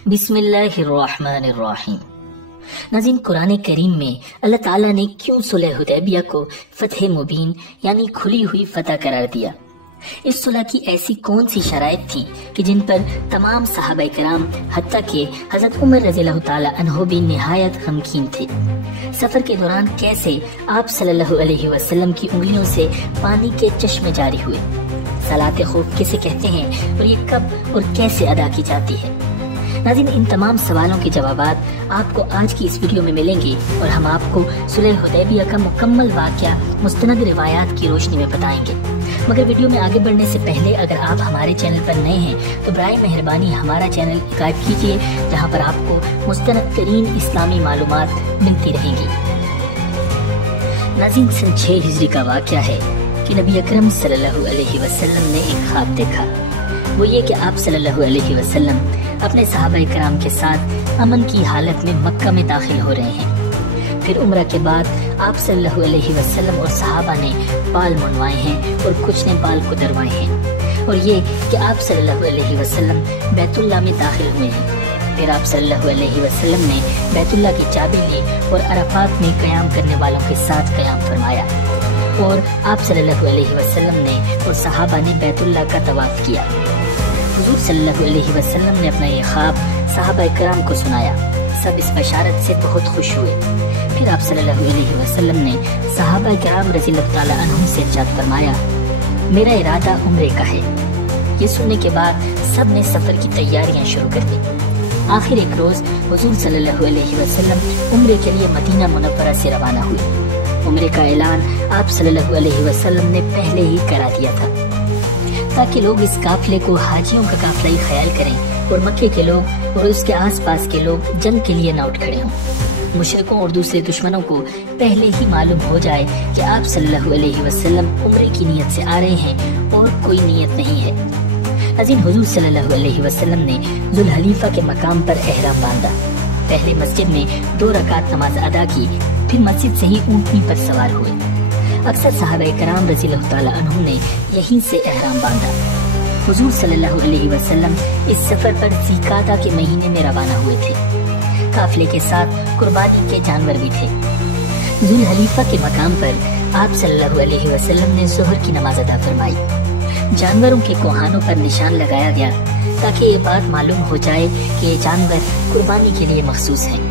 बिस्मिल्लाहिर्रहमानिर्रहीम। नाज़रीन, कुरान करीम में अल्लाह ताला ने क्यों सुलह हुदैबिया को फतह मुबीन यानी खुली हुई फतह करार दिया? इस सुलह की ऐसी कौन सी शराइत थी कि जिन पर तमाम सहाबा कराम हत्ता के हजरत उमर रज़ियल्लाहु ताला अन्हु भी निहायत गमगीन थे। सफर के दौरान कैसे आप सल्लल्लाहु अलैहि वसल्लम की उंगलियों से पानी के चश्मे जारी हुए? सलात खौफ किसे कहते हैं और ये कब और कैसे अदा की जाती है? नाज़रीन, इन तमाम सवालों के जवाबात आपको आज की इस वीडियो में मिलेंगे और हम आपको सुलह हुदैबिया का मुकम्मल वाक़या मुस्तनद रिवायात की रोशनी में बताएंगे। मगर वीडियो में आगे बढ़ने से पहले अगर आप हमारे चैनल पर नए हैं तो बराए मेहरबानी हमारा चैनल सब्सक्राइब कीजिए, जहां पर आपको मुस्तनद तरीन इस्लामी मालूमात मिलती रहेंगी। नाज़रीन, सन 6 हिजरी का वाक़या है कि नबी अकरम सल्लल्लाहु अलैहि वसल्लम ने एक ख्वाब देखा। वो ये कि आप सल्लल्लाहु अलैहि वसल्लम अपने सहाबा कराम के साथ अमन की हालत में मक्का में दाखिल हो रहे हैं। फिर उम्रा के बाद आप सल्लल्लाहु अलैहि वसल्लम और सहाबा ने बाल मुंडवाए हैं और कुछ ने बाल कुतरवाए हैं, और ये कि आप सल्लल्लाहु अलैहि वसल्लम बैतुल्लाह में दाखिल हुए हैं। फिर आप सल्लल्लाहु अलैहि वसल्लम ने बैतुल्लाह की चाबी ली और अरफात में क़याम करने वालों के साथ क़याम फरमाया, और आप सल्लल्लाहु अलैहि वसल्लम ने और सहाबा ने बैतुल्लाह का तवाफ किया। हुजूर सल्लल्लाहु अलैहि वसल्लम ने अपना ये ख्वाब सहाबा कराम को सुनाया। सब इस बशारत से बहुत खुश हुए। फिर आप सल्लल्लाहु अलैहि वसल्लम ने सहाबा कराम रज़ियल्लाहु ताला अन्हुम से इरशाद फरमाया, मेरा इरादा उम्रे का है। ये सुनने के बाद सब ने सफर की तैयारियां शुरू कर दी। आखिर एक रोज हुजूर सल्लल्लाहु अलैहि वसल्लम उम्रे के लिए मदीना मुनव्वरा से रवाना हुए। उम्रे का ऐलान आप सल्लल्लाहु अलैहि वसल्लम ने पहले ही करा दिया था, ताकि लोग इस काफिले को हाजियों का काफिला ही ख्याल करें और मक्के के लोग और उसके आसपास के लोग जंग के लिए न उठ खड़े हों। मुशरिकों और दूसरे दुश्मनों को पहले ही मालूम हो जाए कि आप सल्लल्लाहु अलैहि वसल्लम उम्रे की नीयत से आ रहे हैं और कोई नीयत नहीं है। नाज़रीन, हुजूर सल्लल्लाहु अलैहि वसल्लम ने जुल्हलीफा के मकाम पर एहराम बांधा। पहले मस्जिद में 2 रकात नमाज अदा की, फिर मस्जिद से ही ऊँटनी पर सवार हुए। अक्सर सहाबा कराम रज़ियल्लाहु ताला अन्हुम ने यहीं से एहराम बांधा। हुजूर सल्लल्लाहु अलैहि वसल्लम इस सफर पर ज़िकादा के महीने में रवाना हुए थे। काफिले के साथ कुर्बानी के जानवर भी थे। जुल्हलीफा के मकाम पर आप सल्लल्लाहु अलैहि वसल्लम ने ज़ोहर की नमाज अदा फरमाई। जानवरों के कोहानों पर निशान लगाया गया ताकि ये बात मालूम हो जाए कि ये जानवर कुर्बानी के लिए मखसूस हैं।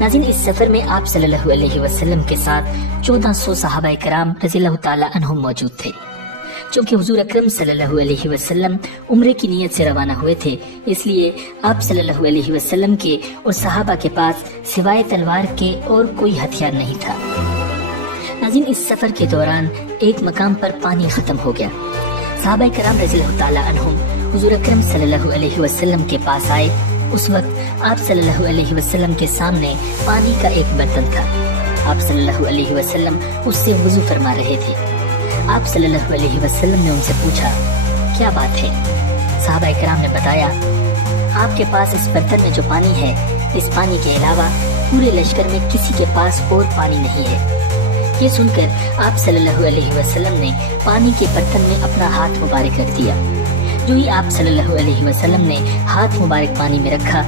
नाज़रीन, इस सफर में आप सल्लल्लाहु अलैहि वसल्लम के साथ 1400 सहाबा कराम रज़ियल्लाहु ताला अन्हुम मौजूद थे। चूँकि हुजूर अकरम सल्लल्लाहु अलैहि वसल्लम उम्रे की नीयत से रवाना हुए थे, इसलिए आप सल्लल्लाहु अलैहि वसल्लम के और सहाबा के पास सिवाय तलवार के और कोई हथियार नहीं था। नाज़रीन, इस सफर के दौरान एक मकाम पर पानी खत्म हो गया। सहाबा कराम रज़ियल्लाहु ताला अन्हुम हुजूर अकरम सल्लल्लाहु अलैहि वसल्लम के पास आए। उस वक्त आप सल्लल्लाहु अलैहि वसल्लम के सामने पानी का एक बर्तन था। आप सल्लल्लाहु अलैहि वसल्लम उससे वुज़ू फरमा रहे थे। आप सल्लल्लाहु अलैहि वसल्लम ने उनसे पूछा, क्या बात है? सहाबा कराम ने बताया, आपके पास इस बर्तन में जो पानी है, इस पानी के अलावा पूरे लश्कर में किसी के पास और पानी नहीं है। ये सुनकर आप सल्लल्लाहु अलैहि वसल्लम ने पानी के बर्तन में अपना हाथ मुबारक रख दिया। जो ही आप सल्लल्लाहु अलैहि वसल्लम ने हाथ मुबारक पानी में रखा,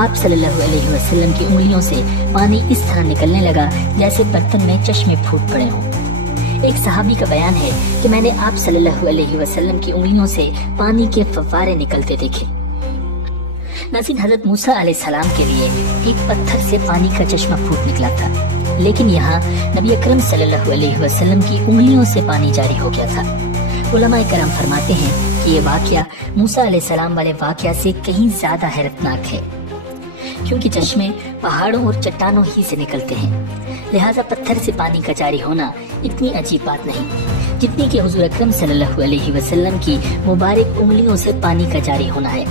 आप सल्लल्लाहु अलैहि वसल्लम की उंगलियों से पानी इस तरह निकलने लगा जैसे बर्तन में चश्मे फूट पड़े हों। एक सहाबी का बयान है कि मैंने आप सल्लल्लाहु अलैहि वसल्लम की उंगलियों से पानी के फव्वारे निकलते देखे। नाज़रीन, हज़रत मूसा अलैहिस्सलाम के लिए एक पत्थर से पानी का चश्मा फूट निकला था, लेकिन यहाँ नबी अकरम सल्लल्लाहु अलैहि वसल्लम की उंगलियों से पानी जारी हो गया था। उलमाए करम फरमाते हैं कि ये वाक़या मूसा अलैहिस्सलाम वाले वाक़या से कहीं ज्यादा हैरतनाक है, क्योंकि चश्मे पहाड़ों और चट्टानों ही से निकलते हैं, लिहाजा पत्थर से पानी का जारी होना इतनी अजीब बात नहीं जितनी कि हुजूर अकरम सल्लल्लाहु अलैहि वसल्लम की मुबारक उंगलियों से पानी का जारी होना है।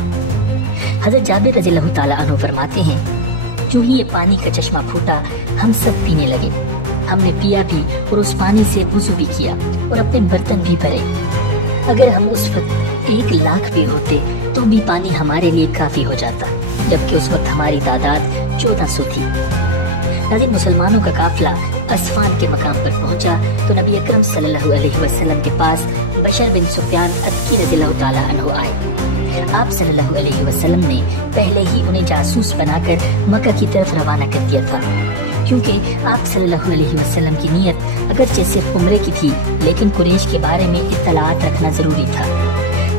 हज़रत जाबिर रज़ियल्लाहु ताला अन्हु फरमाते हैं, जो ही ये पानी का चश्मा फूटा, हम सब पीने लगे। हमने पिया भी और उस पानी से वुज़ू भी किया और अपने बर्तन भी भरे। अगर हम उस वक्त 1 लाख भी होते तो भी पानी हमारे लिए काफी हो जाता, जबकि उस वक्त हमारी तादाद 1400 थी। नाज़रीन, मुसलमानों का काफिला अस्फान के मकाम पर पहुंचा तो नबी अकरम सल्लल्लाहु अलैहि वसल्लम के पास बशर बिन सुफियान अतकी रज़ियल्लाहु ताला अन्हु आए। आप सल्लल्लाहु अलैहि वसल्लम ने पहले ही उन्हें जासूस बनाकर मक्का की तरफ रवाना कर दिया था, क्योंकि आप सल्लल्लाहु अलैहि वसल्लम की नीयत अगरचे सिर्फ उम्रे की थी, लेकिन कुरैश के बारे में इत्तलात रखना जरूरी था।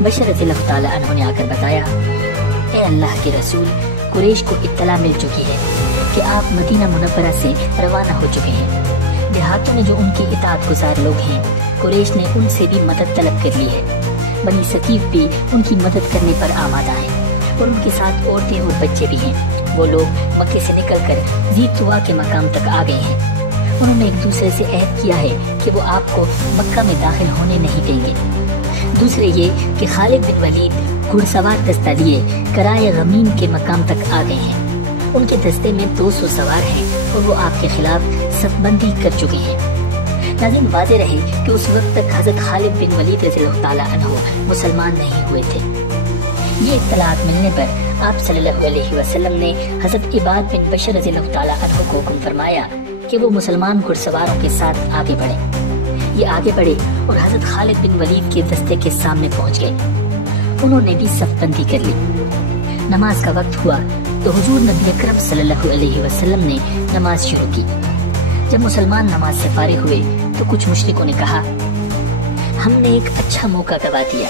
बशर रज़ियल्लाहु ताला अन्हु ने आकर बताया, ए अल्लाह के रसूल, कुरैश को इत्तला मिल चुकी है कि आप मदीना मुनव्वरा से रवाना हो चुके हैं। देहातों में जो उनके इताअत गुजार लोग हैं, कुरैश ने उनसे भी मदद तलब कर ली है। बनी सकीफ भी उनकी मदद करने पर आमादा है और उनके साथ औरतें और बच्चे भी हैं। वो लोग मक्के से निकलकर ज़ीतुआ के मकाम तक आ गए हैं। उन्होंने एक दूसरे से अहद किया है कि वो आपको मक्का में दाखिल होने नहीं देंगे। दूसरे ये कि खालिद बिन वलीद घुड़सवार दस्ता लिए कराए गमीम के मकाम तक आ गए हैं। उनके दस्ते में 200 सवार हैं और वो आपके खिलाफ सफबंदी कर चुके हैं। नाज़रीन, वाज़ेह रहे कि उस वक्त तक हज़रत खालिद बिन वलीद रज़ियल्लाहु ताला अन्हु मुसलमान नहीं हुए थे। ये इत्तलात मिलने पर आप सल्लल्लाहु अलैहि वसल्लम ने हज़रत इबाद बिन बशर रज़ियल्लाहु ताला अन्हु को हुक्म फरमाया कि वो मुसलमान घुड़सवारों के साथ आगे बढ़े। ये आगे बढ़े और हज़रत खालिद बिन वलीद के दस्ते के सामने पहुंच गए। उन्होंने भी सफबंदी कर ली। नमाज का वक्त हुआ तो हुजूर नबी अकरम सल्लल्लाहु अलैहि वसल्लम ने नमाज शुरू की। जब मुसलमान नमाज से फारिग हुए तो कुछ मुशरिकों ने कहा, हमने एक अच्छा मौका गवा दिया।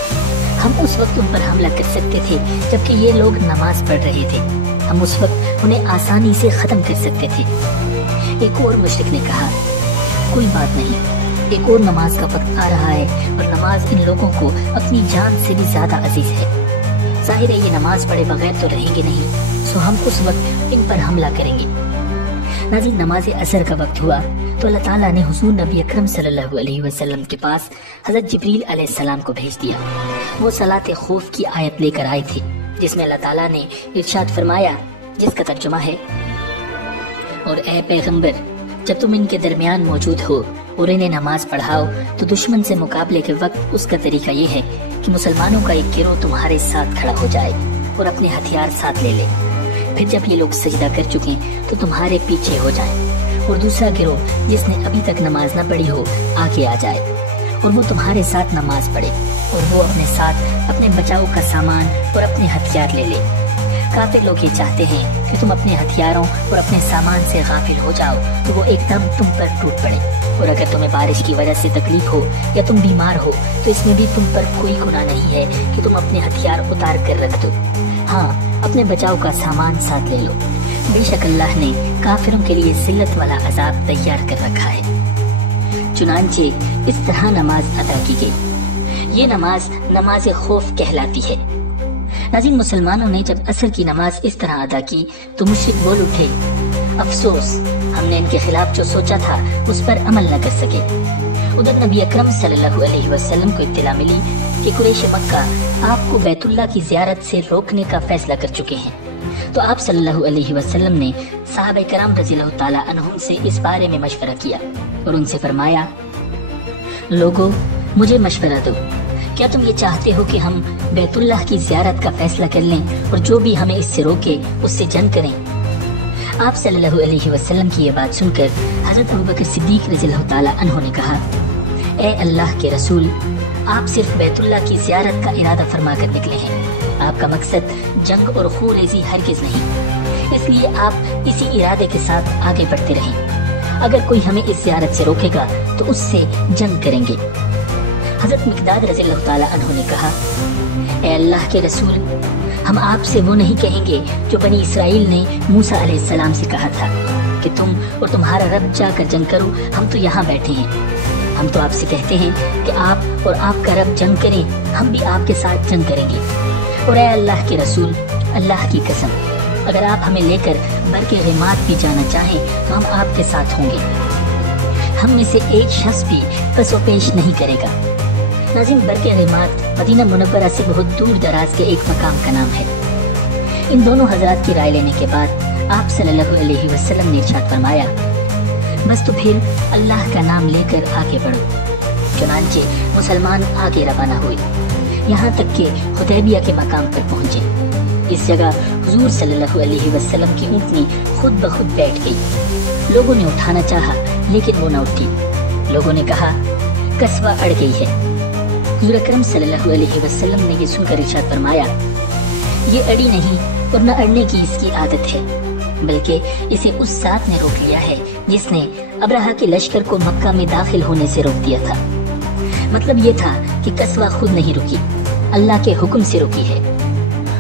हम उस वक्त उन पर हमला कर सकते थे जबकि ये लोग नमाज पढ़ रहे थे। हम उस वक्त उन्हें आसानी से खत्म कर सकते थे। एक और मुशरिक ने कहा, कोई बात नहीं, एक और नमाज का वक्त आ रहा है और नमाज इन लोगों को अपनी जान से भी ज्यादा अजीज है। जाहिर है ये नमाज पढ़े बगैर तो रहेंगे नहीं, सो हम उस वक्त इन पर हमला करेंगे। नाज़रीन, नमाज असर का वक्त हुआ तो अल्लाह ताला ने हुजूर नबी अकरम सल्लल्लाहु अलैहि वसल्लम के पास हज़रत जिब्रील अलैहिस्सलाम को भेज दिया। वो सलात खौफ की आयत लेकर आए थे, जिसमें अल्लाह ताला ने इरशाद फरमाया, जिसका तर्जुमा है, और ए पैगंबर, जब तुम इनके दरमियान मौजूद हो और इन्हें नमाज पढ़ाओ तो दुश्मन से मुकाबले के वक्त उसका तरीका ये है कि मुसलमानों का एक गिरोह तुम्हारे साथ खड़ा हो जाए और अपने हथियार साथ ले ले। फिर जब ये लोग सजदा कर चुके तो तुम्हारे पीछे हो जाएं और दूसरा गिरोह जिसने अभी तक नमाज न पढ़ी हो आगे आ जाए और वो तुम्हारे साथ नमाज पढ़े और वो अपने साथ अपने बचाव का सामान और अपने हथियार ले ले। काफिर लोग ये चाहते हैं कि तुम अपने हथियारों और अपने सामान से गाफिल हो जाओ तो वो एकदम तुम पर टूट पड़े, और अगर तुम्हें बारिश की वजह से तकलीफ हो या तुम बीमार हो तो इसमें भी तुम पर कोई गुनाह नहीं है कि तुम अपने हथियार उतार कर रख दो। हाँ, अपने बचाव का सामान साथ ले लो। बेशक अल्लाह ने काफिरों के लिए जिल्लत वाला अजाब तैयार कर रखा है। चुनांचे इस तरह नमाज अदा की गई। ये नमाज नमाज खौफ कहलाती है। नाज़रीन, मुसलमानों ने जब असर की नमाज इस तरह अदा की तो मुशरिक बोल उठे, अफसोस, हमने इनके खिलाफ जो सोचा था उस पर अमल न कर सके। उधर नबी अकरम सल्लल्लाहु अलैहि वसल्लम को इत्तला मिली कि कुरैश मक्का आपको बैतुल्लाह की ज़ियारत से रोकने का फैसला कर चुके हैं। तो आप सल्लल्लाहु अलैहि वसल्लम ने सहाबा कराम रज़ियल्लाहु ताला अन्हुम से इस बारे में मशवरा किया और उनसे फरमाया, लोगों, मुझे मशवरा दो, क्या तुम ये चाहते हो कि हम बैतुल्लाह की ज़ियारत का फैसला कर लें और जो भी हमें इससे रोके उससे जंग करें? आप सल्लल्लाहु अलैहि वसल्लम की ये बात सुनकर हज़रत अबू बकर सिद्दीक रज़ियल्लाहु ताला अन्हु ने कहा, ए अल्लाह के रसूल, आप सिर्फ बैतुल्लाह की ज़ियारत का इरादा फरमा कर निकले हैं। आपका मकसद जंग और खूरेज़ी हरगिज़ नहीं, इसलिए आप इसी इरादे के साथ आगे बढ़ते रहें। अगर कोई हमें इस ज़ियारत से रोकेगा तो उससे जंग करेंगे। हज़रत मिक़दाद रज़ियल्लाहु ताला अन्हु ने कहा, ए अल्लाह के रसूल, हम आपसे वो नहीं कहेंगे जो बनी इसराइल ने मूसा अलैहिस्सलाम से कहा था कि तुम और तुम्हारा रब जाकर जंग करो, हम तो यहाँ बैठे हैं। हम तो आपसे कहते हैं कि आप और आपका रब जंग करें, हम भी आपके साथ जंग करेंगे। और ए अल्लाह के रसूल, अल्लाह की कसम, अगर आप हमें लेकर बरके गिमात भी जाना चाहें तो हम आपके साथ होंगे। हम में से एक शख्स भी पसोपेश नहीं करेगा। नाज़रीन, बरके गिमात मदीना मुनव्वरा से बहुत दूर दराज के एक मकाम का नाम है। इन दोनों हजरात की राय लेने के बाद आप सल्लल्लाहु अलैहि वसल्लम ने इरशाद फरमाया, बस तो फिर अल्लाह का नाम लेकर आगे बढ़ो। चुनांचे मुसलमान आगे रवाना हुए, यहाँ तक कि हुदैबिया के मकाम पर पहुँचे। इस जगह हुजूर सल्लल्लाहु अलैहि वसल्लम की ऊँटनी खुद ब खुद बैठ गई। लोगों ने उठाना चाहा लेकिन वो न उठी। लोगों ने कहा, कस्बा अड़ गई है। हुजूर अकरम सल्लल्लाहु अलैहि वसल्लम ने ये सुनकर इरशाद फरमाया, ये अड़ी नहीं और न अड़ने की इसकी आदत है, बल्कि इसे उस ज़ात ने रोक लिया है जिसने अब्राहा के लश्कर को मक्का में दाखिल होने से रोक दिया था। मतलब ये था कि कस्वा खुद नहीं रुकी, अल्लाह के हुक्म से रुकी है।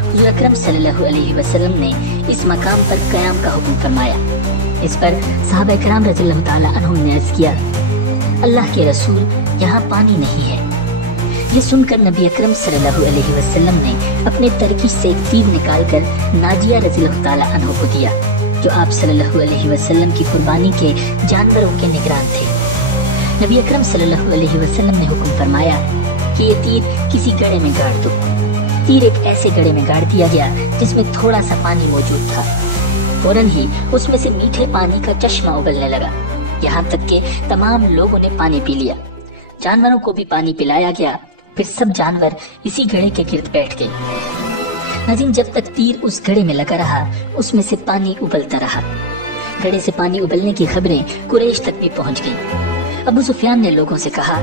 हुज़ूर अकरम सल्लल्लाहु अलैहि वसल्लम ने इस मकाम पर क़याम का हुक्म फरमाया। इस पर सहाबा किराम रज़ियल्लाहु ताला अन्हुम ने अर्ज़ किया, अल्लाह के रसूल, यहाँ पानी नहीं है। ये सुनकर नबी अकरम सल्लल्लाहु अलैहि वसल्लम ने अपने तरकीश से एक तीर निकालकर नाजिया रज़ियल्लाहु ताला अन्हा को दिया, जो आप सल्लल्लाहु अलैहि वसल्लम की कुर्बानी के जानवरों के निगरान थे। नबी अकरम सल्लल्लाहु अलैहि वसल्लम ने हुक्म फरमाया कि ये तीर किसी गड्ढे में गाड़ दो। तीर एक ऐसे गड्ढे में गाड़ दिया गया जिसमें थोड़ा सा पानी मौजूद था। फौरन ही उसमें से मीठे पानी का चश्मा उबलने लगा, यहाँ तक कि तमाम लोगों ने पानी पी लिया। जानवरों को भी पानी पिलाया गया। फिर सब जानवर इसी घड़े के गिर्द बैठ गए। नाज़रीन, जब तक तीर उस घड़े में लगा रहा, उसमें से पानी उबलता रहा। घड़े से पानी उबलने की खबरें कुरैश तक भी पहुंच गईं। अबू सुफियान ने लोगों से कहा,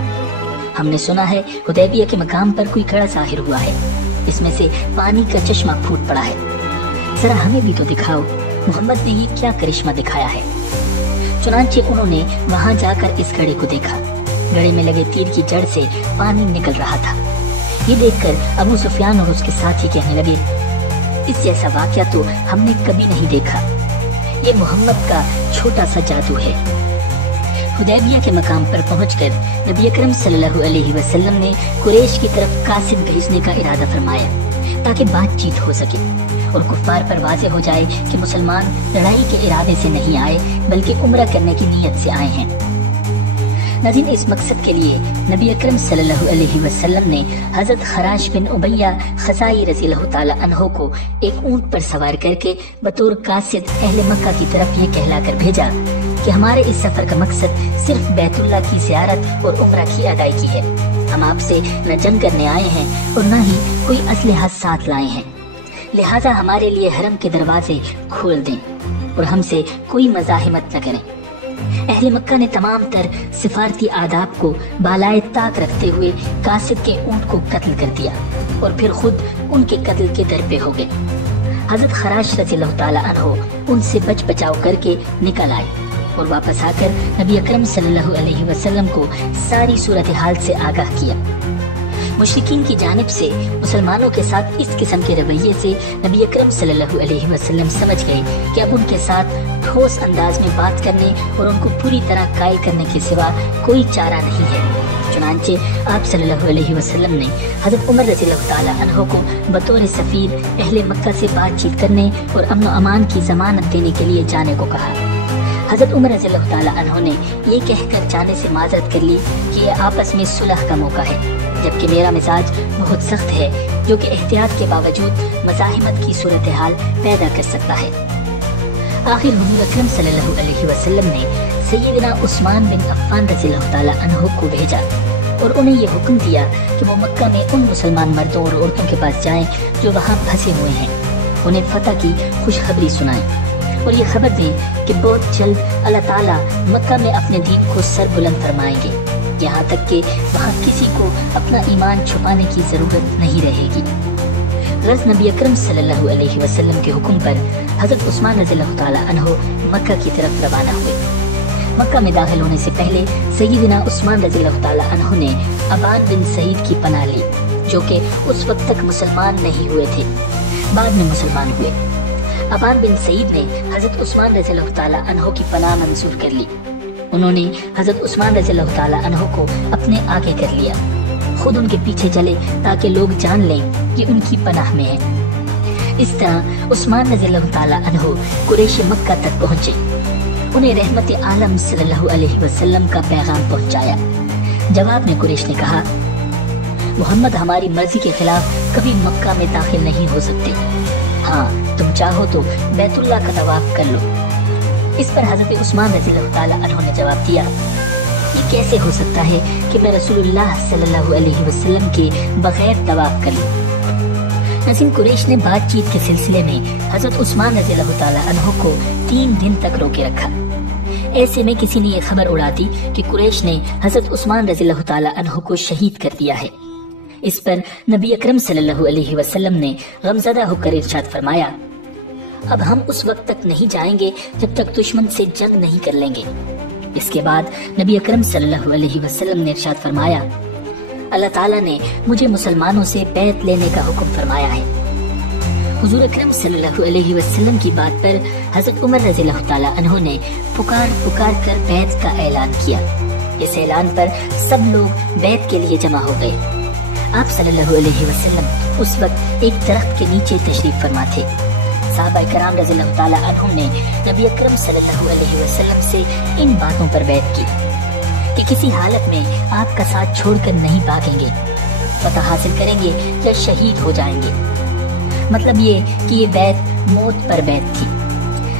हमने सुना है हुदैबिया के मकाम पर कोई घड़ा ज़ाहिर हुआ है, इसमें से पानी का चश्मा फूट पड़ा है। जरा हमें भी तो दिखाओ, मोहम्मद ने ये क्या करिश्मा दिखाया है। चुनांचे उन्होंने वहां जाकर इस घड़े को देखा। घड़े में लगे तीर की जड़ से पानी निकल रहा था। ये देखकर अबू सुफियान और उसके साथी कहने लगे, इस जैसा वाकया तो हमने कभी नहीं देखा। ये मोहम्मद का छोटा सा जादू है। हुदैबिया के मकाम पर पहुंचकर नबी अकरम सल्लल्लाहु अलैहि वसल्लम ने कुरैश की तरफ कासिद भेजने का इरादा फरमाया, ताकि बातचीत हो सके और कुफ्फार पर वाज़ेह हो जाए कि मुसलमान लड़ाई के इरादे से नहीं आए, बल्कि उम्रा करने की नीयत से आए हैं। नाज़रीन, इस मकसद के लिए नबी अकरम सल्लल्लाहु अलैहि वसल्लम ने हज़रत खराश बिन उबैया खज़ाई रज़ियल्लाहु ताला अन्हो को एक ऊंट पर सवार करके बतौर कासिद अहले मक्का की तरफ ये कहलाकर भेजा कि हमारे इस सफर का मकसद सिर्फ बैतुल्लाह की ज़ियारत और उम्रा की अदायगी है। हम आपसे न जंग करने आए हैं और न ही कोई असलहा साथ लाए हैं, लिहाजा हमारे लिए हरम के दरवाजे खोल दें और हमसे कोई मज़ाहिमत न करें। अहले मक्का ने तमाम तर सिफारती आदाब को बालाए ताक रखते हुए कासिद के ऊंट को कत्ल कर दिया और फिर खुद उनके कत्ल के दर पे हो गए। हजरत खराश रज़ियल्लाहु ताला अन्हो उनसे बच बचाव करके निकल आए और वापस आकर नबी अकरम सल्लल्लाहु अलैहि वसल्लम को सारी सूरत हाल से आगाह किया। मुशरिकीन की जानिब से मुसलमानों के साथ इस किस्म के रवैये से नबी अकरम सल्लल्लाहु अलैहि वसल्लम समझ गए कि अब उनके साथ ठोस अंदाज में बात करने और उनको पूरी तरह कायल करने के सिवा कोई चारा नहीं है। चुनांचे आप सल्लल्लाहु अलैहि वसल्लम ने हज़रत उमर रज़ियल्लाहु ताला अन्हो को बतौर सफ़ीर अहले मक्का से बातचीत करने और अमन व अमान की जमानत देने के लिए जाने को कहा। हज़रत उमर रज़ियल्लाहु ताला अन्हो ने ये कहकर जाने से माजरत कर ली कि यह आपस में सुलह का मौका है, जबकि मेरा मिजाज बहुत सख्त है जो कि एहतियात के बावजूद मज़ाहिमत की सूरत हाल पैदा कर सकता है। आखिर हुज़ूर अकरम सल्लल्लाहु अलैहि वसल्लम ने सैयदना उस्मान बिन अफ़्फ़ान रज़ियल्लाहु ताला अन्हु को भेजा और उन्हें ये हुक्म दिया कि वो मक्का में उन मुसलमान मर्दों और औरतों के पास जाएं जो वहाँ फंसे हुए हैं, उन्हें फतह की खुशखबरी सुनाएं और ये खबर दें कि बहुत जल्द अल्लाह ताला मक्का में अपने दीन को सर बुलंद फरमाएंगे, यहाँ तक कि वहाँ किसी को अपना ईमान छुपाने की जरूरत नहीं रहेगी। गज़ नबी अकरम सल्लल्लाहु अलैहि वसल्लम के हुक्म पर हज़रत उस्मान रज़ियल्लाहु ताला अन्हु मक्का की तरफ रवाना हुए। मक्का में दाखिल होने से पहले सैयदना उस्मान रज़ियल्लाहु ताला अन्हु ने अबान बिन सईद की पनाह ली, जो कि उस वक्त तक मुसलमान नहीं हुए थे, बाद में मुसलमान हुए। अबान बिन सईद ने हज़रत उस्मान रज़ियल्लाहु ताला अन्हु की पनाह मंजूर कर ली। उन्होंने हज़रत उस्मान रज़ियल्लाहु ताला अन्हु को अपने आगे कर लिया, खुद उनके पीछे चले ताकि लोग जान लें कि उनकी पनाह में है। इस तरह उस्मान रज़ियल्लाहु ताला अन्हु कुरैश मक्का तक पहुँचे, उन्हें रहमत आलम सल्लल्लाहु अलैहि वसल्लम का पैगाम पहुँचाया। जवाब में कुरैश ने कहा, मोहम्मद हमारी मर्जी के खिलाफ कभी मक्का में दाखिल नहीं हो सकते। हाँ, तुम चाहो तो बैतुल्लाह का तवाफ कर लो। इस पर हज़रत उस्मान रज़ियल्लाहु ताला अन्हु ने जवाब दिया, ये कैसे हो सकता है कि मैं रसूलुल्लाह सल्लल्लाहु अलैहि वसल्लम के बगैर तवाफ कर लूं। नाज़रीन, कुरैश ने बातचीत के सिलसिले में हज़रत उस्मान रज़ियल्लाहु ताला अन्हु को 3 दिन तक रोके रखा। ऐसे में किसी ने ये खबर उड़ा दी कि कुरैश ने हज़रत उस्मान रज़ियल्लाहु ताला अन्हु को शहीद कर दिया है। इस पर नबी अकरम सल्लल्लाहु अलैहि वसल्लम ने गमज़दा होकर इरशाद फरमाया, अब हम उस वक्त तक नहीं जाएंगे जब तक दुश्मन से जंग नहीं कर लेंगे। इसके बाद नबी अकरम सल्लल्लाहु अलैहि वसल्लम ने इरशाद फरमाया, अल्लाह ताला ने मुझे मुसलमानों से बैत लेने का हुक्म फरमाया है। हुजूर अकरम सल्लल्लाहु अलैहि वसल्लम की बात पर हज़रत उमर रज़ियल्लाहु ताला अन्हु ने पुकार कर बैत का ऐलान किया। इस ऐलान पर सब लोग बैत के लिए जमा हो गए। आप सल्लल्लाहु अलैहि वसल्लम उस वक्त एक दरख्त के नीचे तशरीफ फरमा थे। सहाबा कराम रज़ियल्लाहु ताला अन्हुम ने नबी अकरम सल्लल्लाहु अलैहि वसल्लम से इन बातों पर बैत की कि किसी हालत में आपका साथ छोड़कर नहीं भागेंगे, फतह हासिल करेंगे या शहीद हो जाएंगे। मतलब ये कि ये बैत मौत पर बैत थी।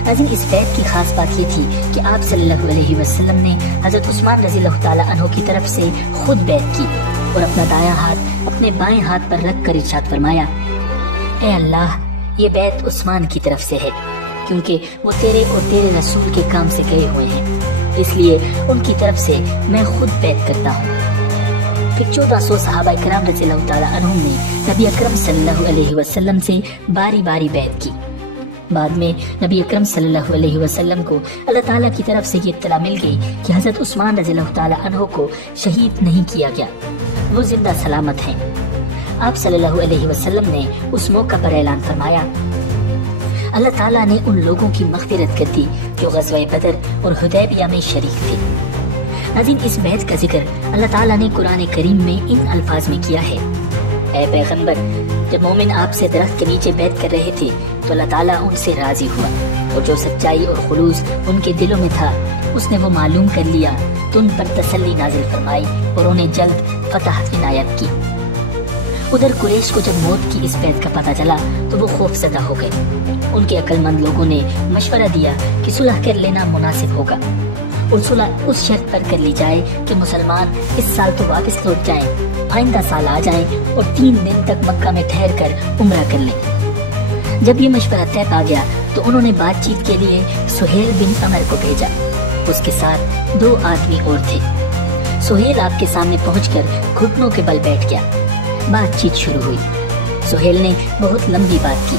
नाज़रीन, इस बैत की खास बात ये थी कि आप सल्लल्लाहु अलैहि वसल्लम ने हज़रत उस्मान रज़ियल्लाहु ताला अन्हु की तरफ से खुद बैत की और अपना दायां हाथ अपने बाएं हाथ पर रख कर इरशाद फरमाया, ए अल्लाह, ये बैत उस्मान की तरफ से है, क्योंकि वो तेरे और तेरे रसूल के काम से गए हुए हैं, इसलिए उनकी तरफ से मैं खुद बैत करता हूँ। फिर 1400 सहाबा किराम रज़ियल्लाहु ताला अन्हुम ने नबी अकरम सल्लल्लाहु अलैहि वसल्लम से बारी बारी बैत की। बाद में नबी अकरम सल्लल्लाहु अलैहि वसल्लम को अल्लाह ताला की तरफ से ये इत्तला मिल गई कि हज़रत उस्मान रज़ियल्लाहु ताला अन्हु को शहीद नहीं किया गया, वो जिंदा सलामत हैं। आप सल्लल्लाहु अलैहि वसल्लम ने उस मौका पर ऐलान फरमाया, अल्लाह ताला ने उन लोगों की मग़फ़िरत कर दी जो ग़ज़वा बदर और हुदैबिया में शरीक थे। नाज़रीन, इस बैत का जिक्र अल्लाह ताला ने कुरान करीम में इन अल्फाज में किया है, ऐ पैगंबर, जब मोमिन आपसे दरख्त के नीचे बैत कर रहे थे तो अल्लाह ताला उनसे राजी हुआ और जो सच्चाई और खुलूस उनके दिलों में था उसने वो मालूम कर लिया तो उन पर तसल्ली नाजिल फरमाई और उन्हें जल्द फतह इनायत की। उधर कुरैश को जब मौत की इस बैत का पता चला तो वो खौफज़दा हो गए। उनके अक्लमंद लोगों ने मशवरा दिया कि सुलह कर लेना मुनासिब होगा और सुलह उस शर्त पर कर ली जाए कि मुसलमान इस साल तो वापस लौट जाएं, आइंदा साल आ जाएं और 3 दिन तक मक्का में ठहर कर उम्रा कर लें। जब ये मशवरा तय पा गया तो उन्होंने बातचीत के लिए सुहेल बिन अमर को भेजा। उसके साथ 2 आदमी और थे। सुहेल आपके सामने पहुंचकर घुटनों के बल बैठ गया। बातचीत शुरू हुई। सुहेल ने बहुत लंबी बात की।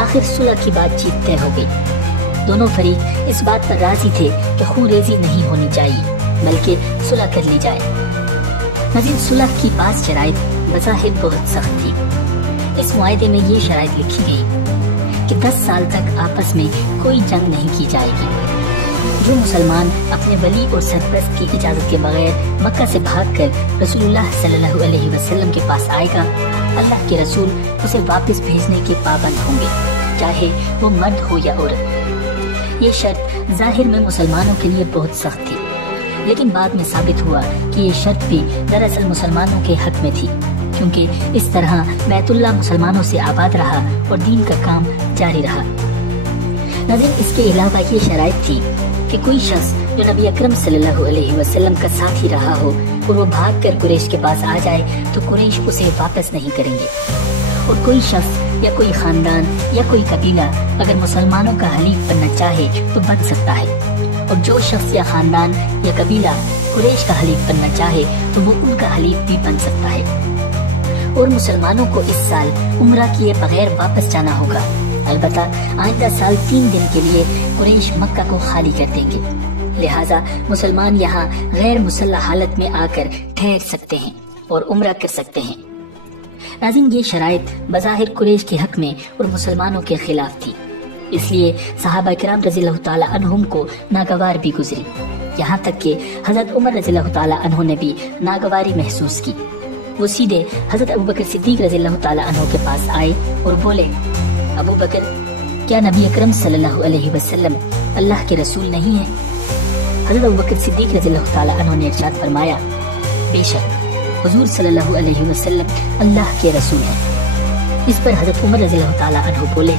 आखिर सुलह की बातचीत तय हो गई। दोनों फरीक इस बात पर राजी थे कि खूरेजी नहीं होनी चाहिए, बल्कि सुलह कर ली जाए। नाज़रीन, सुलह की बात शराइत बज़ाहिर बहुत सख्त थी। इस मुआहदे में ये शराइत लिखी गई कि 10 साल तक आपस में कोई जंग नहीं की जाएगी। जो मुसलमान अपने वली और सरपरस्त की इजाज़त के बगैर मक्का से भागकर रसूलुल्लाह सल्लल्लाहु अलैहि वसल्लम के पास आएगा, अल्लाह के रसूल उसे वापस भेजने के पाबंद होंगे, चाहे वो मर्द हो या औरत। ये शर्त जाहिर में मुसलमानों के लिए बहुत सख्त थी, लेकिन बाद में साबित हुआ कि ये शर्त भी दरअसल मुसलमानों के हक में थी, क्योंकि इस तरह बैतुल्लाह मुसलमानों से आबाद रहा और दीन का काम जारी रहा। नाज़रीन, इसके अलावा ये शराइत थी कि कोई शख्स जो नबी अकरम सल्लल्लाहु अलैहि वसल्लम का साथी रहा हो और वो भाग कर कुरैश के पास आ जाए तो कुरैश उसे वापस नहीं करेंगे। और कोई शख्स या कोई खानदान या कोई कबीला अगर मुसलमानों का हलीफ बनना चाहे तो बन सकता है, और जो शख्स या खानदान या कबीला कुरैश का हलीफ बनना चाहे तो वो उनका हलीफ भी बन सकता है। और मुसलमानों को इस साल उम्रा किए बगैर वापस जाना होगा। अलबत्ता आइंदा साल 3 दिन के लिए कुरैश मक्का को खाली कर देंगे, लिहाजा मुसलमान यहाँ गैर मुसल्लह हालत में आकर ठहर सकते हैं और उम्रा कर सकते हैं। नाज़रीन, ये शराइत बज़ाहिर कुरैश के हक में और मुसलमानों के खिलाफ थी, इसलिए सहाबा किराम रज़ियल्लाहु ताला अन्हुम को नागवार भी गुजरी। यहाँ तक कि हज़रत उमर रज़ियल्लाहु ताला अन्हु ने भी नागवारी महसूस की। वो सीधे हज़रत अबू बकर सिद्दीक़ रज़ियल्लाहु ताला अन्हु के पास आए और बोले, अबू बकर, क्या नबी अकरम सल्लल्लाहु अलैहि वसल्लम अल्लाह के रसूल नहीं है? हज़रत अबू बकर सिद्दीक़ रज़ियल्लाहु ताला अन्हु ने इरशाद फरमाया, बेशक हुजूर सल्लल्लाहु अलैहि वसल्लम अल्लाह के रसूल हैं। इस पर हज़रत उमर रज़ियल्लाहु ताला अन्हु बोले,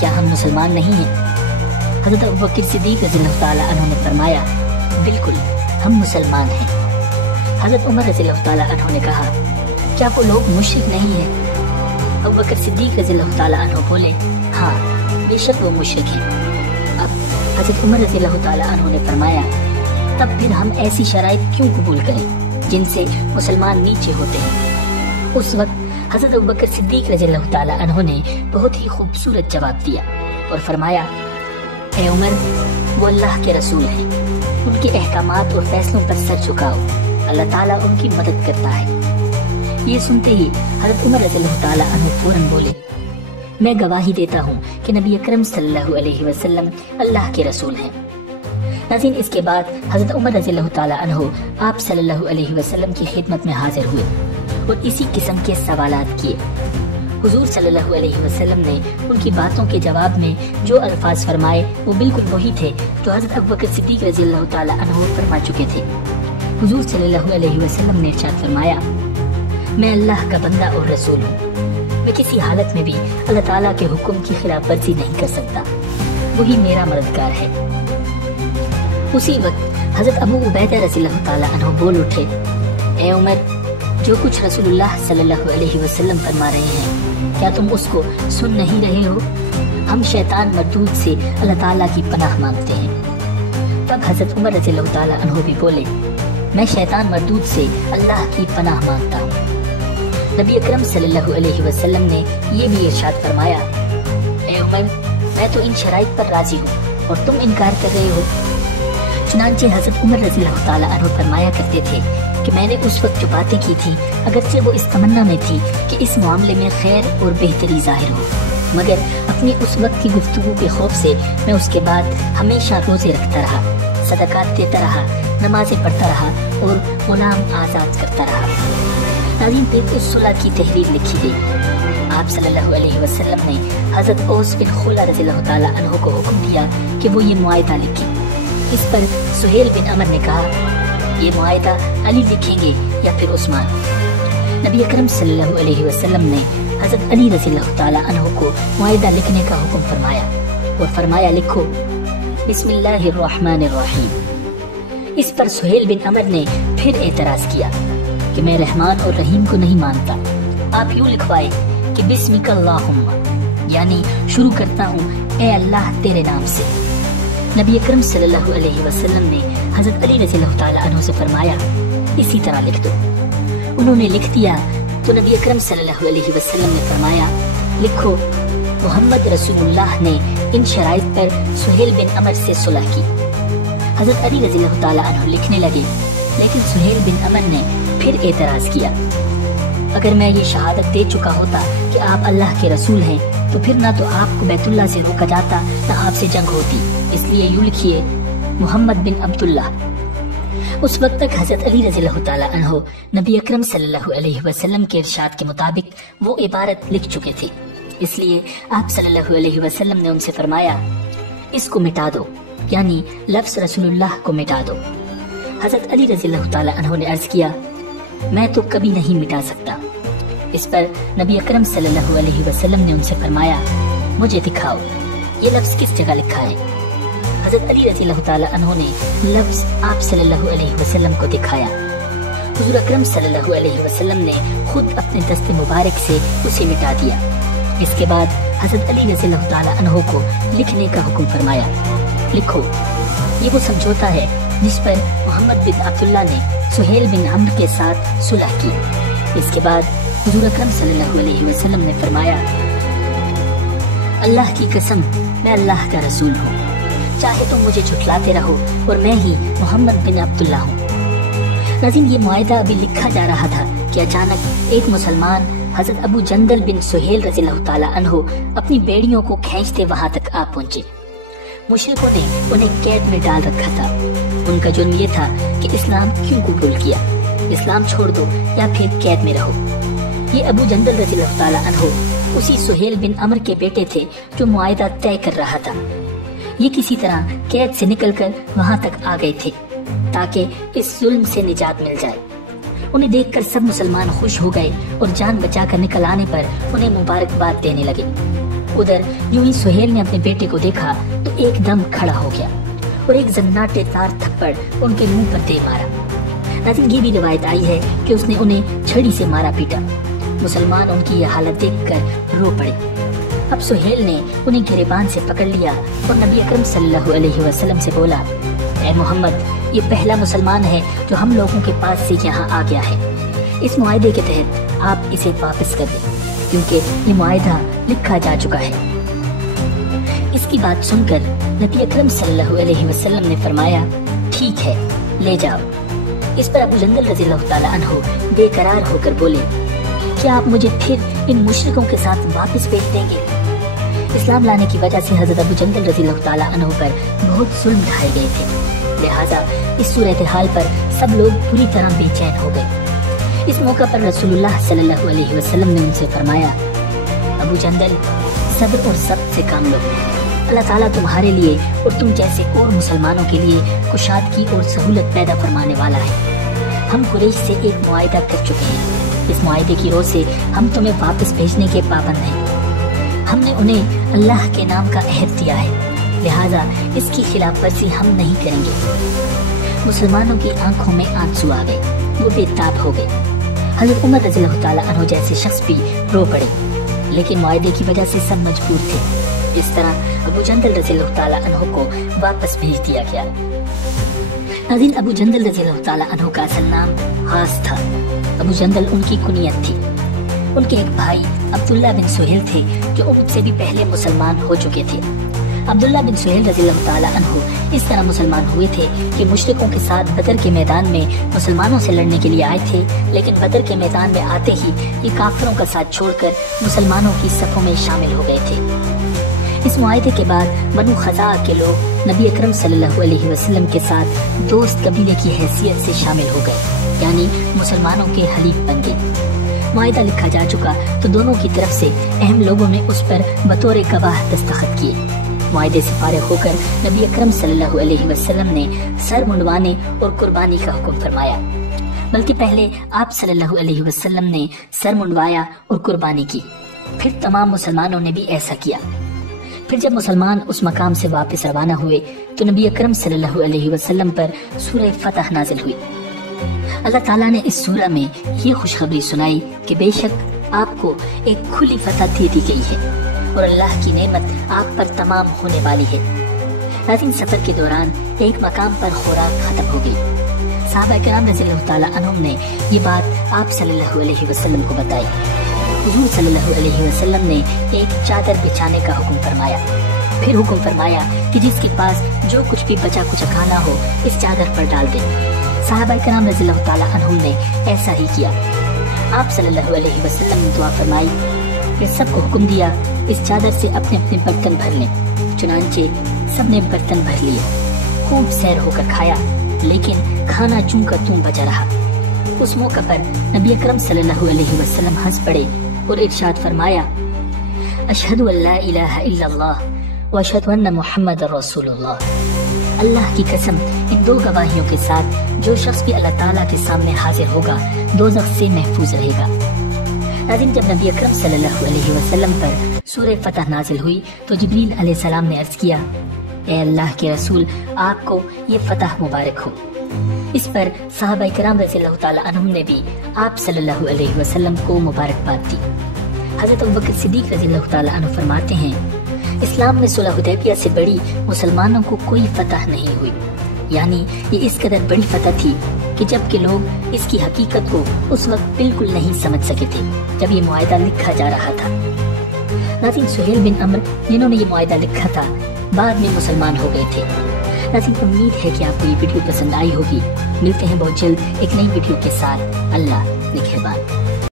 क्या हम मुसलमान नहीं हैं? हज़रत अबू बकर सिद्दीक़ रज़ियल्लाहु ताला अन्हु ने फरमाया, बिल्कुल, हम मुसलमान हैं। हज़रत उमर रज़ियल्लाहु ताला अन्हु ने कहा, क्या वो लोग मुशरिक नहीं हैं? अबू बकर सिद्दीक़ रज़ियल्लाहु ताला अन्हु बोले, हाँ, बेशक वो मुशरिक हैं। अब हज़रत उमर रज़ियल्लाहु ताला अन्हु ने फरमाया, तब फिर हम ऐसी शराइत क्यों कबूल करें जिनसे मुसलमान नीचे होते हैं? उस वक्त हजरत अबू बकर सिद्दीक रज़ियल्लाहु ताला अन्हु ने बहुत ही खूबसूरत जवाब दिया और फरमाया, ए उमर, वो अल्लाह के रसूल हैं, उनके अहकामात और फैसलों पर सर झुकाओ, अल्लाह ताला उनकी मदद करता है। ये सुनते ही हजरत उमर रज़ियल्लाहु ताला अन्हु फौरन बोले, मैं गवाही देता हूँ कि नबी अकरम सल्लल्लाहु अलैहि वसल्लम अल्लाह के रसूल हैं। नाज़रीन, इसके बाद हजरत उमर रज़ियल्लाहु ताला अन्हु आप सल्लल्लाहु अलैहि वसल्लम की खिदमत में हाजिर हुए और इसी किस्म के सवालात किए। हुजूर सल्लल्लाहु अलैहि वसल्लम ने उनकी बातों के जवाब में जो अल्फाज फरमाए वो बिल्कुल वही थे जो हजरत अबू बकर सिद्दीक रज़ियल्लाहु ताला अन्हु फरमा चुके थे। हुजूर सल्लल्लाहु अलैहि वसल्लम ने इरशाद फरमाया, मैं अल्लाह का बंदा और रसूल हूँ, मैं किसी हालत में भी अल्लाह ताला के हुक्म की खिलाफ वर्जी नहीं कर सकता, वही मेरा मददगार है। उसी वक्त हजरत अबू उबैदा रज़ियल्लाहु ताला अन्हु बोल उठे, ए उमर, जो कुछ रसूलुल्लाह सल्लल्लाहु अलैहि वसल्लम फरमा रहे हैं, क्या तुम उसको सुन नहीं रहे हो? हम शैतान मरदूद से अल्लाह ताला की पनाह मांगते हैं। तब हजरत उमर रज़ियल्लाहु ताला अन्हु भी बोले, मैं शैतान मरदूद से अल्लाह की पनाह मांगता हूँ। नबी अकरम सल्लल्लाहु अलैहि वसल्लम ने ये भी इरशाद फरमाया, ए उमर, मैं तो इन शराइत पर राजी हूँ और तुम इनकार कर रहे हो। चुनांचे हजरत उमर रज़ियल्लाहु ताला अन्हु फरमाया करते थे कि मैंने उस वक्त जो बातें की थी, अगरचे वो इस तमन्ना में थी कि इस मामले में खैर और बेहतरी जाहिर हो, मगर अपनी उस वक्त की गुफ्तगू के खौफ से मैं उसके बाद हमेशा रोजे रखता रहा, सदकात देता रहा, नमाजें पढ़ता रहा और गुलाम आज़ाद करता रहा। नाज़रीन, फिर उस सुलह की तहरीर लिखी गई। आप सल्लल्लाहु अलैहि वसल्लम ने हजरत औस बिन खुला रज़ियल्लाहु ताला अन्हु को हुक्म दिया कि वो ये मुआहिदा लिखे। इस पर सुहेल बिन अमर ने कहा, ये मुआहिदा अली लिखेंगे या फिर उस्मान। नबी अकरम सल्लल्लाहु अलैहि वसल्लम ने हजरत अली रज़ियल्लाहु ताला अन्हु को मुआहिदा लिखने का हुक्म फरमाया और फरमाया, लिखो बिस्मिल्लाहिर्रहमानिर्रहीम। इस पर सुहेल बिन अमर ने फिर एतराज किया कि मैं रहमान और रहीम को नहीं मानता, आप यूँ लिखवाए कि बिस्मिकल्लाहुम्मा, यानी शुरू करता हूँ ए अल्लाह तेरे नाम से। नबी अकरम सल्लल्लाहु अलैहि वसल्लम ने हजरत अली रज़ियल्लाहु ताला अन्हु से फरमाया, इसी तरह लिख दो। उन्होंने लिख दिया तो नबी अकरम सल्लल्लाहु अलैहि वसल्लम ने फरमाया, लिखो मोहम्मद रसूलुल्लाह ने इन शराइत पर सुहेल बिन अमर से सुलह की। हजरत अली रज़ियल्लाहु ताला अन्हु लिखने लगे, लेकिन सुहेल बिन अमर ने फिर एतराज किया, अगर मैं ये शहादत दे चुका होता कि आप अल्लाह के रसूल हैं, तो फिर ना तो आपको बैतुल्लाह से रोका जाता, ना आपसे जंग होती, इसलिए यूँ लिखिए मोहम्मद बिन अब्दुल्लाह। उस वक्त तक हजरत अली रज़ियल्लाहु ताला अन्हु नबी अकरम सल्लल्लाहु अलैहि वसल्लम के इरशाद के मुताबिक वो इबारत लिख चुके थे, इसलिए आप सल्लल्लाहु अलैहि वसल्लम ने उनसे फरमाया, इसको मिटा दो, यानी लफ्ज़ रसूलुल्लाह को मिटा दो। हजरत अली रज़ियल्लाहु ताला अन्हु ने अर्ज किया, मैं तो कभी नहीं मिटा सकता। इस पर नबी अकरम सल्लल्लाहु अलैहि वसल्लम ने उनसे फरमाया, मुझे दिखाओ ये लफ्ज़ किस जगह लिखा है। हजरत अली रज़ियल्लाहु ताला अन्हु ने लफ्ज़ आप सल्लल्लाहु अलैहि वसल्लम को दिखाया। हुजूर अकरम सल्लल्लाहु अलैहि वसल्लम ने खुद अपने दस्ते मुबारक से उसे मिटा दिया। इसके बाद हजरत अली रज़ियल्लाहु ताला अन्हु को लिखने का हुक्म फरमाया, लिखो ये वो समझौता है जिस पर मोहम्मद बिन अब्दुल्लाह ने सुहेल बिन अम्र के साथ सुलह की। इसके बाद हुजूर अकरम सल्लल्लाहु अलैहि वसल्लम ने फरमाया, अल्लाह की कसम, मैं अल्लाह का रसूल हूँ, चाहे तुम मुझे झुठलाते रहो और मैं ही मोहम्मद बिन अब्दुल्लाह हूँ। नाज़रीन, ये मुआहिदा अभी लिखा जा रहा था कि अचानक एक मुसलमान हजरत अबू जंदल बिन सुहेल रज़ियल्लाहु ताला अन्हु अपनी बेड़ियों को खींचते वहां तक आ पहुंचे। मुशरिकों ने उन्हें कैद में डाल रखा था। उनका जुर्म ये था कि इस्लाम क्यों कबूल किया, इस्लाम छोड़ दो या फिर कैद में रहो। ये अबू जंदल रज़ियल्लाहु ताला अन्हु उसी सुहेल बिन अमर के बेटे थे जो मुआहिदा तय कर रहा था। ये किसी तरह कैद से निकलकर वहां तक आ गए थे ताकि इस जुल्म से निजात मिल जाए। उन्हें देखकर सब मुसलमान खुश हो गए और जान बचाकर निकल आने पर उन्हें मुबारकबाद देने लगे। उधर यूं ही सुहेल ने अपने बेटे को देखा तो एकदम खड़ा हो गया और एक जन्नाटेदार थप्पड़ उनके मुंह पर दे मारा। नाज़रीन, ये भी रिवायत आई है कि उसने उन्हें छड़ी से मारा पीटा। मुसलमान उनकी यह हालत देखकर रो पड़े। अब सुहेल ने उन्हें गिरेबान से पकड़ लिया और नबी अकरम सल्लल्लाहु अलैहि वसल्लम से बोला, ए मोहम्मद, ये पहला मुसलमान है जो हम लोगों के पास से यहाँ आ गया है। इस मुआहिदे के तहत आप इसे वापस कर दें, क्योंकि ये मुआहिदा लिखा जा चुका है। इसकी बात सुनकर नबी अकरम सल्लल्लाहु अलैहि वसल्लम ने फरमाया, ठीक है, ले जाओ। इस पर अबू जंदल रज़ियल्लाहु ताला अन्हु बेकरार होकर बोले, क्या आप मुझे फिर इन मुशरिकों के साथ वापस भेज देंगे? इस्लाम लाने की वजह से हजरत अबू जंदल रज़ियल्लाहु ताला अन्हु पर बहुत जुल्म ढाए गए थे, लिहाजा इस सूरत हाल पर सब लोग पूरी तरह बेचैन हो गए। इस मौका पर रसूलुल्लाह सल्लल्लाहु अलैहि वसल्लम ने उनसे फरमाया, अबू जंदल, सब्र और सब्र से काम लो। अल्लाह ताला तुम्हारे लिए और तुम जैसे और मुसलमानों के लिए कुशादगी और सहूलत पैदा फरमाने वाला है। हम कुरैश से एक मुआहिदा कर चुके हैं। इस मुआहिदे की रोह से हम तुम्हें वापस भेजने के पाबंद हैं। हमने उन्हें अल्लाह के नाम का अहद दिया है, लिहाजा इसकी खिलाफ वर्जी हम नहीं करेंगे। मुसलमानों की आंखों में आंसू आ गए, वो बेताब हो गए। हज़रत उमर रज़ियल्लाहु ताला अन्हु जैसे शख्स भी रो पड़े, लेकिन मुआहिदे की वजह से सब मजबूर थे। इस तरह अबू जंदल रज़ियल्लाहु ताला अन्हु को वापस भेज दिया गया। नाज़रीन, अबू जंदल रज़ियल्लाहु ताला अन्हु का असल नाम हास था। अबू जंदल उनकी कुनियत थी। उनके एक भाई अब्दुल्ला बिन सुहेल थे, जो उनसे भी पहले मुसलमान हो चुके थे। अब्दुल्ला बिन सुहेल रज़ियल्लाहु ताला अन्हु इस तरह मुसलमान हुए थे कि मुशरिकों के साथ बदर के मैदान में मुसलमानों से लड़ने के लिए आए थे, लेकिन बदर के मैदान में आते ही ये काफिरों का साथ छोड़कर मुसलमानों की सफ़ों में शामिल हो गए थे। इस मुआहिदे के बाद बनु खज़ा के लोग नबी अकरम सल्लल्लाहु अलैहि वसल्लम के साथ दोस्त कबीले की हैसियत से शामिल हो गए, यानी मुसलमानों के हलीफ बन गए। मुआहिदा लिखा जा चुका तो दोनों की तरफ से अहम लोगों ने उस पर बतौर गवाह दस्तखत किए। मुआहिदे से फारिग होकर नबी अकरम सल्लल्लाहु अलैहि वसल्लम ने सर मुंडवाने और कुर्बानी का हुक्म फरमाया, बल्कि पहले आप सल्लल्लाहु अलैहि वसल्लम ने सर मुंडवाया और कुर्बानी की, फिर तमाम मुसलमानों ने भी ऐसा किया। फिर जब मुसलमान उस मकाम से वापस रवाना हुए तो नबी अकरम सल्लल्लाहु अलैहि वसल्लम पर सूरह फतह नाजिल हुई। अल्लाह ताला ने इस सूरह में ये खुशखबरी सुनाई कि बेशक आपको एक खुली फतह दे दी गई है और अल्लाह की नेमत आप पर तमाम होने वाली है। नाज़रीन, सफर के दौरान एक मकाम पर खुराक खत्म हो गई। सहाबा किराम रज़ियल्लाहु ताला अन्हुम ने ये बात आप सल्लल्लाहु अलैहि वसल्लम को बताई। हुजूर सल्लल्लाहु अलैहि वसल्लम ने एक चादर बिछाने का हुक्म फरमाया। फिर हुक्म फरमाया कि जिसके पास जो कुछ भी बचा कुछ खाना हो इस चादर पर डाल दे। सहाबा किराम रज़ियल्लाहु ताला अन्हुम ने ऐसा ही किया। आप सल्लल्लाहु अलैहि वसल्लम ने दुआ फरमाई, फिर सबको हुक्म दिया इस चादर से अपने अपने बर्तन भर लें। चुनांचे सबने बर्तन भर लिए। खूब सैर होकर खाया, लेकिन खाना चूं का तूं बचा रहा। उस मौका पर नबी अकरम सल्लल्लाहु अलैहि वसल्लम हंस पड़े और इरशाद फरमाया, अशहदु अल्ला इलाहा इल्लल्लाह व अशहदु अन्ना मुहम्मदर रसूलुल्लाह। अल्लाह की कसम, इन दो गवाहियों के साथ जो शख्स भी अल्लाह ताला के सामने हाजिर होगा दोज़ख से महफूज रहेगा। नाज़रीन, जब नबी अकरम सल्लल्लाहु अलैहि वसल्लम पर सूरह फतह नाजिल हुई तो जिब्रील अलैहिस्सलाम ने अर्ज किया, ए अल्लाह के रसूल, आपको ये फतह मुबारक हो। इस पर सहाबा किराम रज़ियल्लाहु ताला अन्हुम ने भी आप सल्लल्लाहु अलैहि वसल्लम को मुबारकबाद दी। हज़रत अबू बकर सिद्दीक़ रज़ियल्लाहु ताला अन्हु फरमाते हैं, इस्लाम में सुलह हुदैबिया से बड़ी मुसलमानों को कोई फतह नहीं हुई। यानी ये इस कदर बड़ी फतह थी कि जबकि लोग इसकी हकीकत को उस वक्त बिल्कुल नहीं समझ सके थे जब ये मुआहिदा लिखा जा रहा था। नाज़रीन, सुहेल बिन अम्र जिन्होंने ये मुआहिदा लिखा था बाद में मुसलमान हो गए थे। नाज़रीन, उम्मीद है कि आपको ये वीडियो पसंद आई होगी। मिलते हैं बहुत जल्द एक नई वीडियो के साथ। अल्लाह निगहबान।